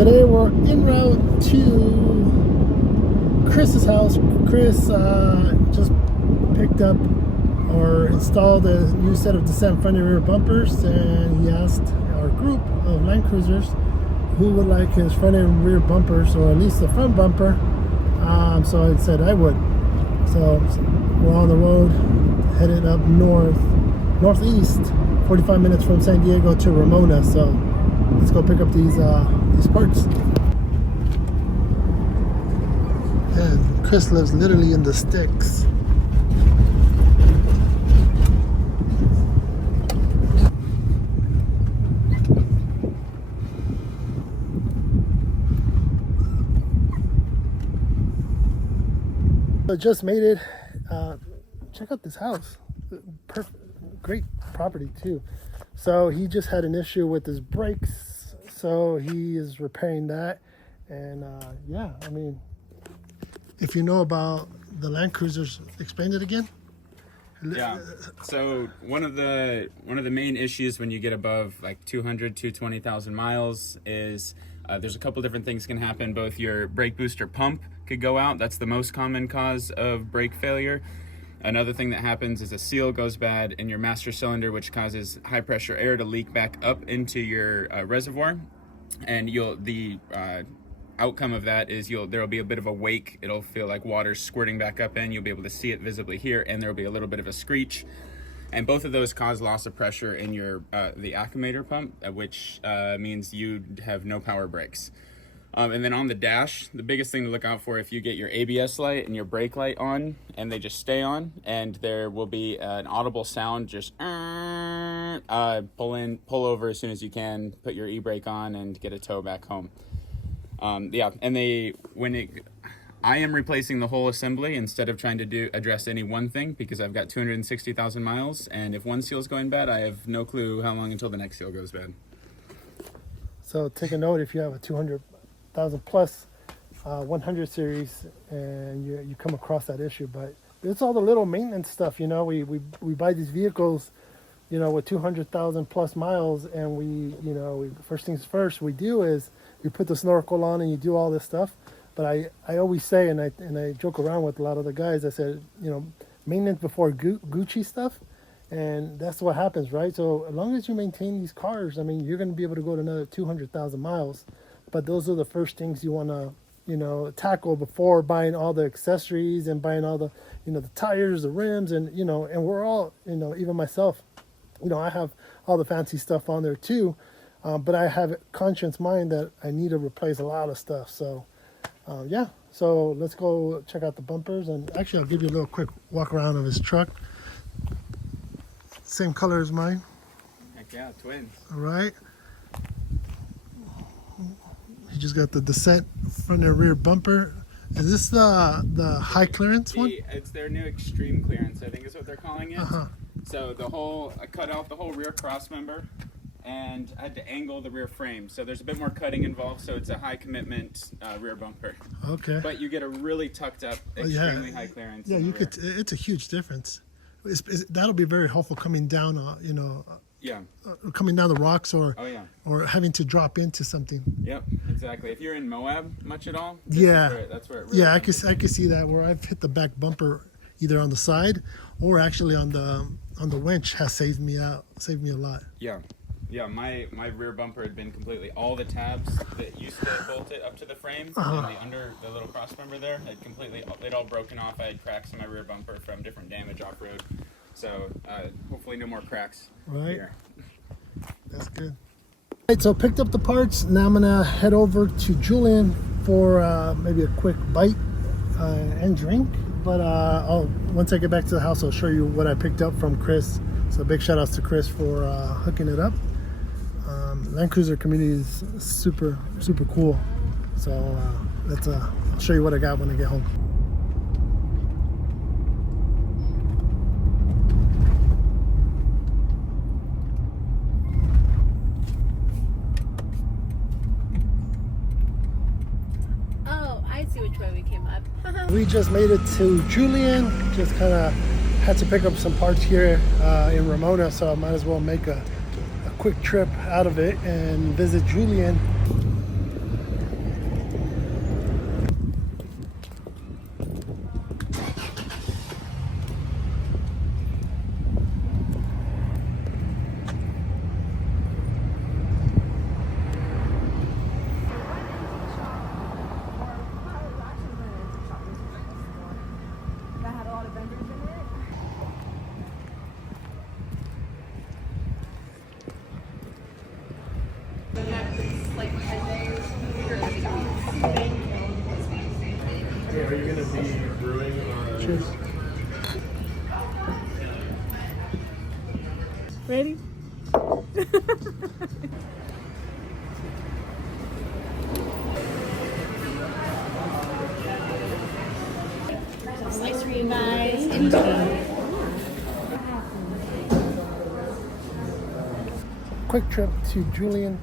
Today we're en route to Chris's house. Chris just picked up or installed a new set of descent front and rear bumpers, and he asked our group of Land Cruisers who would like his front and rear bumpers, or at least the front bumper. So I said I would. So we're on the road, headed up northeast, 45 minutes from San Diego to Ramona. So let's go pick up these parts. And Chris lives literally in the sticks. I just made it. Check out this house. Perfect, great property too. So he just had an issue with his brakes, so he is repairing that. And yeah, I mean, if you know about the Land Cruisers, explain it again. Yeah. So one of the main issues when you get above like 220,000 miles is there's a couple different things can happen. Both your brake booster pump could go out. That's the most common cause of brake failure. Another thing that happens is a seal goes bad in your master cylinder, which causes high pressure air to leak back up into your reservoir, and the outcome of that is there'll be a bit of a wake. It'll feel like water squirting back up in. You'll be able to see it visibly here, and there'll be a little bit of a screech. And both of those cause loss of pressure in your the accumulator pump, which means you have no power brakes. And then on the dash, the biggest thing to look out for, if you get your ABS light and your brake light on and they just stay on, and there will be an audible sound, just pull over as soon as you can, put your e-brake on and get a tow back home. Yeah, and I am replacing the whole assembly instead of trying to address any one thing, because I've got 260,000 miles, and if one seal's going bad, I have no clue how long until the next seal goes bad. So take a note, if you have a 200,000 plus 100 series and you come across that issue. But it's all the little maintenance stuff, you know. We buy these vehicles, you know, with 200,000 plus miles, and first things first we do is you put the snorkel on and you do all this stuff. But I always say, and I joke around with a lot of the guys, I said, you know, maintenance before Gucci stuff. And that's what happens, right? So as long as you maintain these cars, I mean, you're going to be able to go to another 200,000 miles. But those are the first things you want to, you know, tackle before buying all the accessories and buying all the, you know, the tires, the rims, and, you know, and we're all, you know, even myself, you know, I have all the fancy stuff on there too. But I have a conscious mind that I need to replace a lot of stuff. So, yeah. So let's go check out the bumpers. And actually, I'll give you a little quick walk around of his truck. Same color as mine. Heck yeah, twins. All right. You just got the descent front and rear bumper. Is this the high clearance one? It's their new extreme clearance, I think is what they're calling it. So I cut out the whole rear cross member, and I had to angle the rear frame. So there's a bit more cutting involved, so it's a high commitment rear bumper. Okay. But you get a really tucked up, extremely high clearance. Yeah, you could. It's a huge difference. That'll be very helpful coming down, you know. Yeah. Coming down the rocks, or having to drop into something. Yep, exactly. If you're in Moab much at all, that's where it really I could see that, where I've hit the back bumper either on the side or actually on the winch has saved me a lot. Yeah, my rear bumper had been completely, all the tabs that used to bolt it up to the frame and the little cross member there had completely, it all broken off. I had cracks in my rear bumper from different damage off road. So hopefully no more cracks here. That's good. All right, so picked up the parts. Now I'm gonna head over to Julian for maybe a quick bite and drink. But once I get back to the house, I'll show you what I picked up from Chris. So big shout outs to Chris for hooking it up. Land Cruiser community is super cool. So I'll show you what I got when I get home. See which way we came up. We just made it to Julian. Just kind of had to pick up some parts here in Ramona, so I might as well make a quick trip out of it and visit Julian. are you going to be brewing on? Cheers. Ready? Slice for you guys. Quick trip to Julian,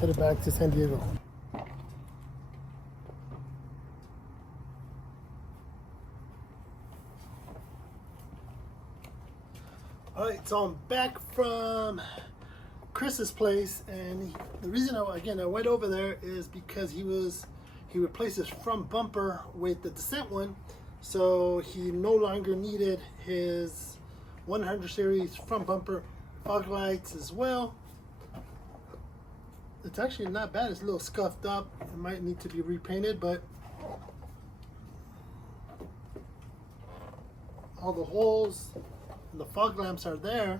headed back to San Diego. Alright, so I'm back from Chris's place, and the reason I went over there is because he replaced his front bumper with the Descent one, so he no longer needed his 100 series front bumper fog lights as well. It's actually not bad. It's a little scuffed up. It might need to be repainted, but all the holes and the fog lamps are there.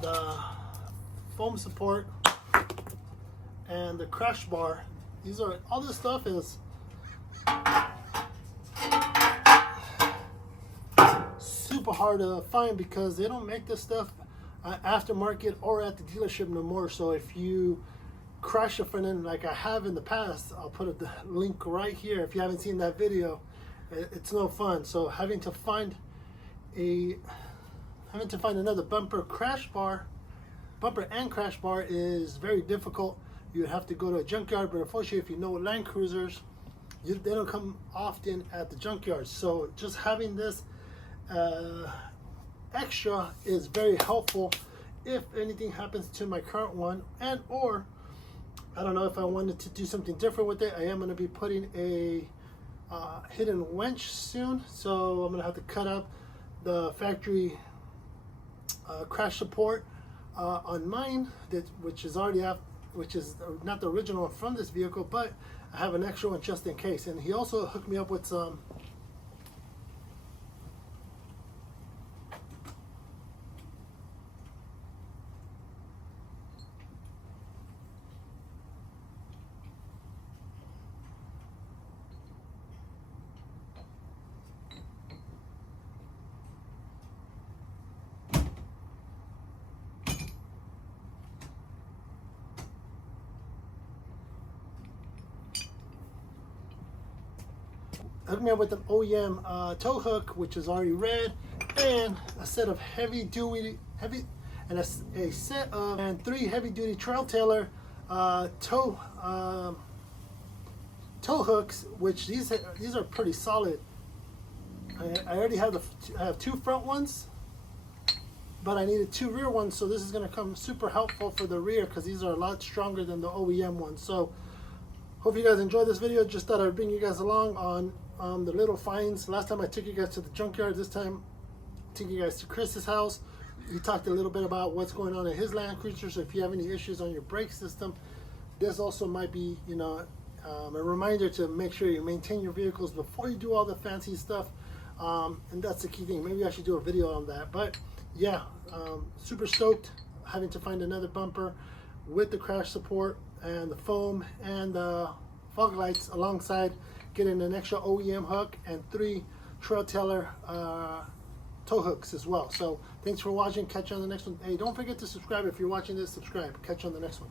The foam support and the crash bar, these are all this stuff is super hard to find because they don't make this stuff aftermarket or at the dealership no more. So if you crash a front end like I have in the past, I'll put a link right here. If you haven't seen that video, it's no fun. So having to find another bumper and crash bar is very difficult. You have to go to a junkyard, but unfortunately, if you know Land Cruisers, they don't come often at the junkyard. So just having this extra is very helpful if anything happens to my current one, and or I don't know if I wanted to do something different with it. I am going to be putting a hidden winch soon, so I'm going to have to cut up the factory crash support on mine, which is not the original one from this vehicle, but I have an extra one just in case. And he also hooked me up with some hooked me up with an OEM tow hook, which is already red, and a set of three heavy duty Trail Tailor tow hooks, which these are pretty solid. I already have I have two front ones, but I needed two rear ones, so this is going to come super helpful for the rear because these are a lot stronger than the OEM ones. So hope you guys enjoyed this video. Just thought I'd bring you guys along on the little finds. Last time I took you guys to the junkyard. This time I took you guys to Chris's house. He talked a little bit about what's going on in his Land Cruiser. So if you have any issues on your brake system, this also might be, a reminder to make sure you maintain your vehicles before you do all the fancy stuff. And that's the key thing. Maybe I should do a video on that. But yeah, super stoked having to find another bumper with the crash support and the foam and the fog lights, alongside getting an extra OEM hook and 3 Trail Tailor tow hooks as well. So thanks for watching. Catch you on the next one. Hey, don't forget to subscribe. If you're watching this, subscribe. Catch you on the next one.